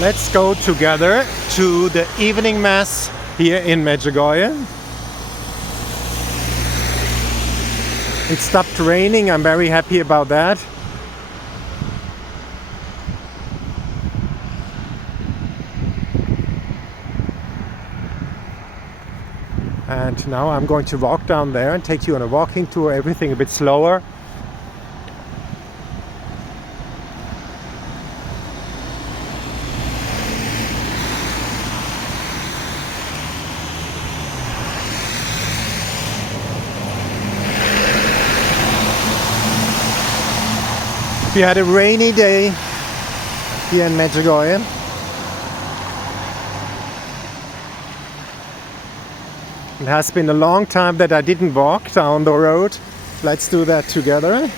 Let's go together to the evening mass here in Medjugorje. It stopped raining, I'm very happy about that. And now I'm going to walk down there and take you on a walking tour, everything a bit slower. We had a rainy day here in Medjugorje. It has been a long time that I didn't walk down the road. Let's do that together.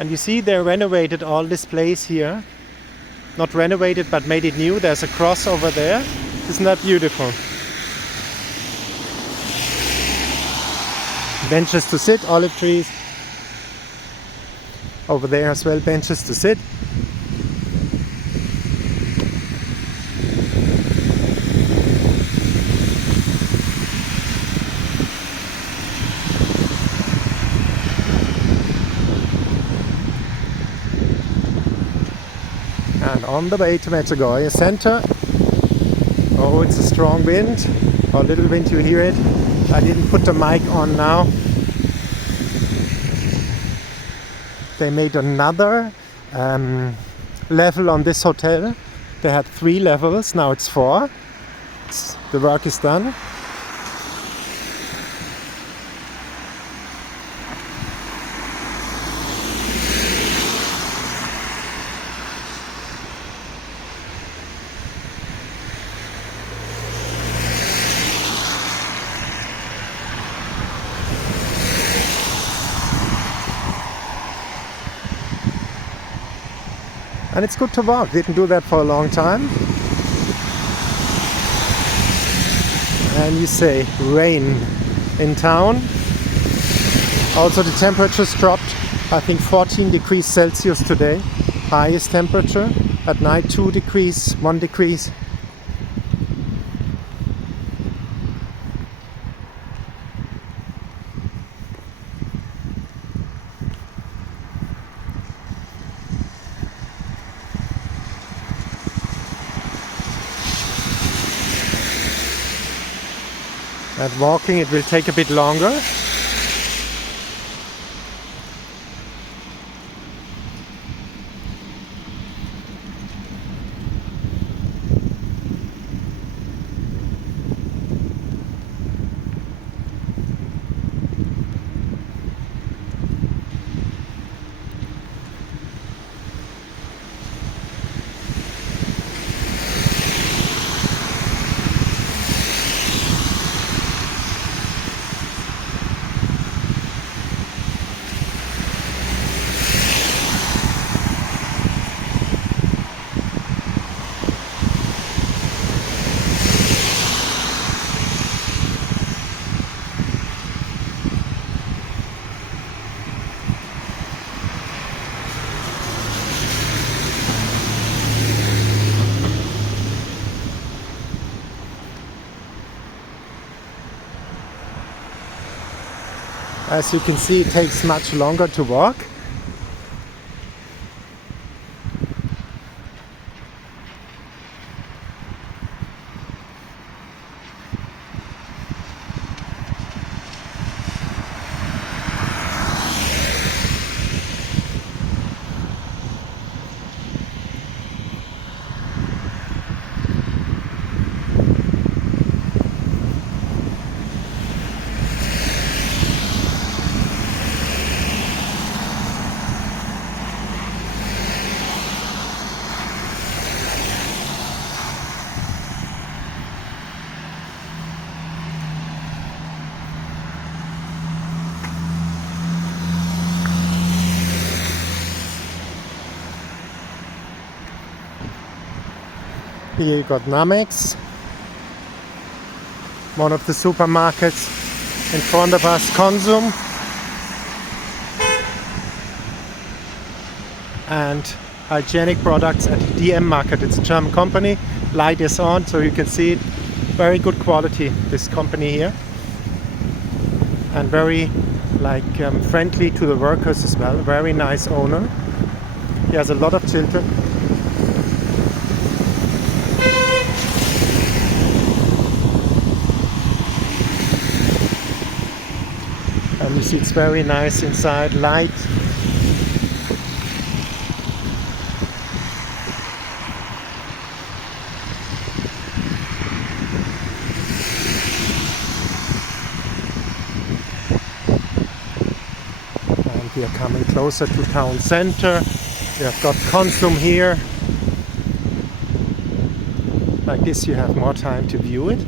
And you see they renovated all this place here. Not renovated, but made it new. There's a cross over there. Isn't that beautiful? Benches to sit, olive trees. Over there as well, benches to sit. And on the way to Medjugorje center. Oh, it's a strong wind. Or a little wind, you hear it. I didn't put the mic on now. They made another level on this hotel. They had 3 levels, now it's 4. The work is done. And it's good to walk. Didn't do that for a long time. And you say rain in town. Also the temperatures dropped, I think 14 degrees Celsius today. Highest temperature. At night 2 degrees, 1 degree. At walking it will take a bit longer. As you can see, it takes much longer to walk. Here you got Namex, one of the supermarkets. In front of us, Consum. and hygienic products at DM Market. It's a German company. Light is on, so you can see it. Very good quality, this company here, and very friendly to the workers as well. Very nice owner. He has a lot of children. And you see it's very nice inside, light. And we are coming closer to town center. We have got Consum here. Like this you have more time to view it.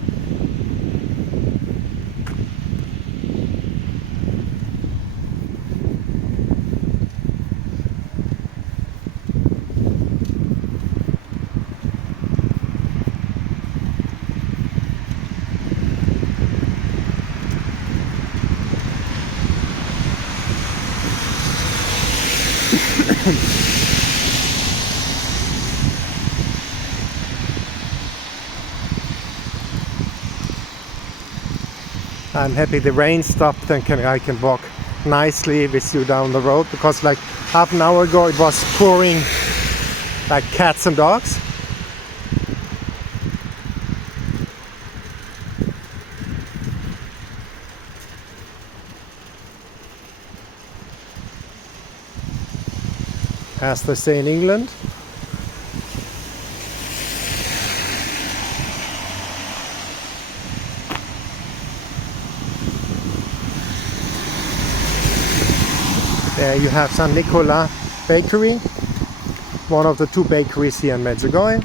I'm happy the rain stopped and I can walk nicely with you down the road, because like half an hour ago it was pouring like cats and dogs. As they say in England. There you have San Nicola Bakery, one of the two bakeries here in Medjugorje.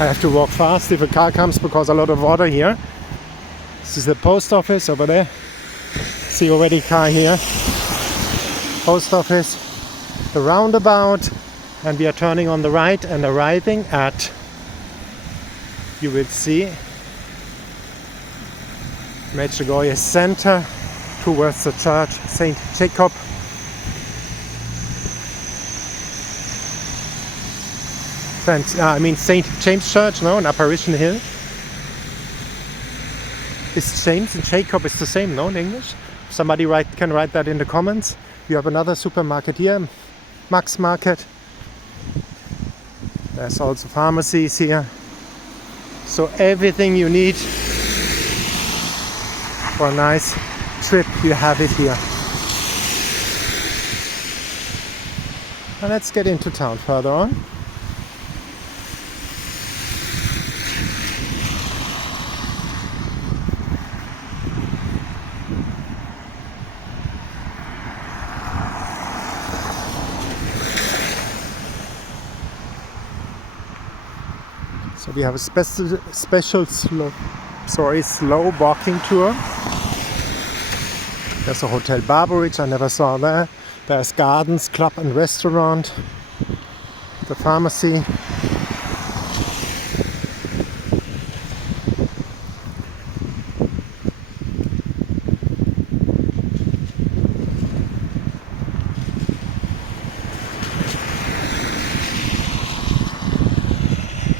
I have to walk fast if a car comes because a lot of water here. This is the post office over there. See already car here. Post office, the roundabout, and we are turning on the right and arriving at, you will see, Medjugorje center towards the church St. Jacob. St. James Church, no, in Apparition Hill. Is James and Jacob is the same, no, in English? Somebody can write that in the comments. You have another supermarket here, Max Market. There's also pharmacies here. So everything you need for a nice trip, you have it here. And let's get into town further on. So we have a special slow walking tour. There's a Hotel Barberich, I never saw that. There's gardens, club and restaurant. The pharmacy.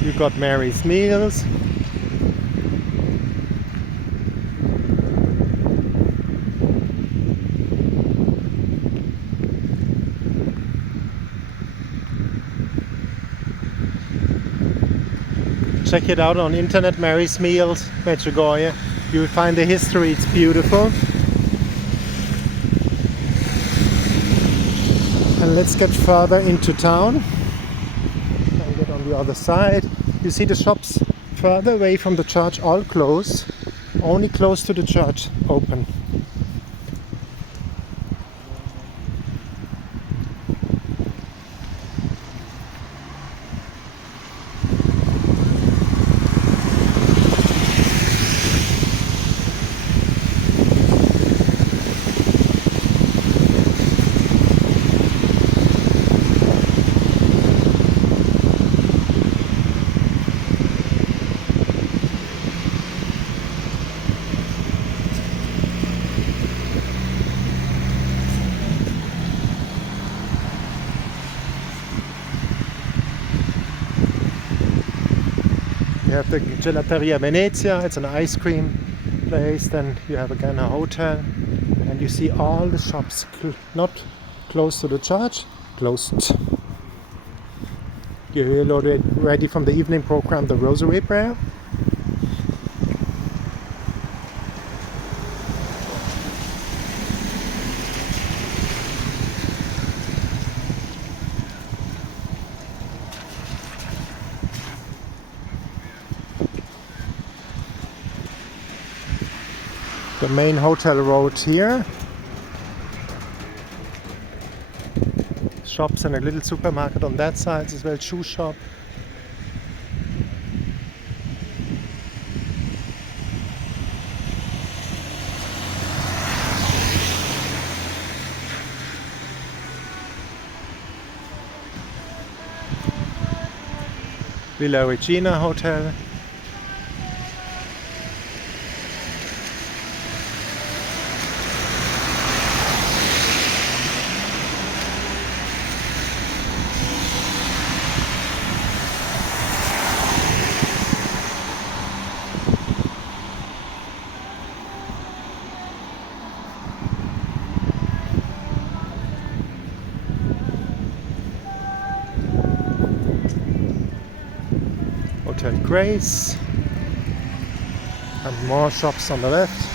You got Mary's Meals. Check it out on internet, Mary's Meals, Medjugorje. You will find the history, it's beautiful. And let's get further into town and get on the other side. You see the shops further away from the church all closed, only close to the church open. You have the Gelateria Venezia, it's an ice cream place. Then you have again a hotel, and you see all the shops not close to the church, closed. You're already ready from the evening program, the Rosary Prayer. The main hotel road here. Shops and a little supermarket on that side as well, shoe shop. Villa Regina Hotel. Hotel Grace, and more shops on the left.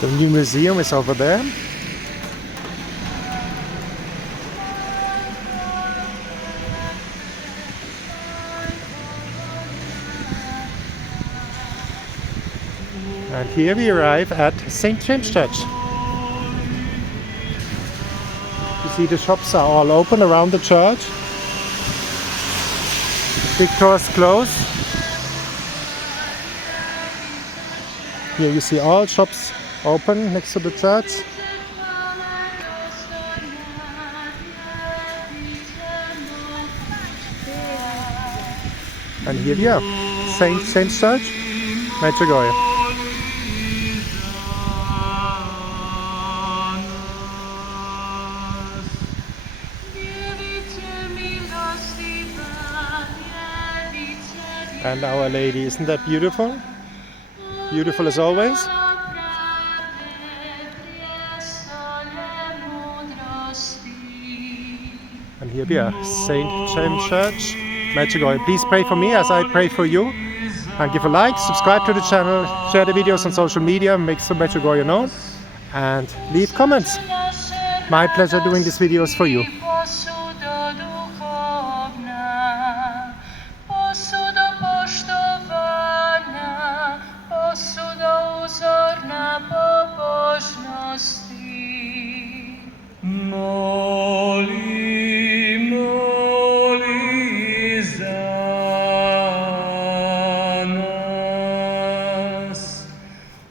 The new museum is over there. And here we arrive at St. James Church. You see the shops are all open around the church. Big doors closed. Here you see all shops open next to the church. And here we are, St. James Church, Medjugorje. And Our Lady, isn't that beautiful? Beautiful as always. And here we are, St. James Church, Medjugorje. Please pray for me as I pray for you. And give a like, subscribe to the channel, share the videos on social media, make Medjugorje known, and leave comments. My pleasure doing these videos for you.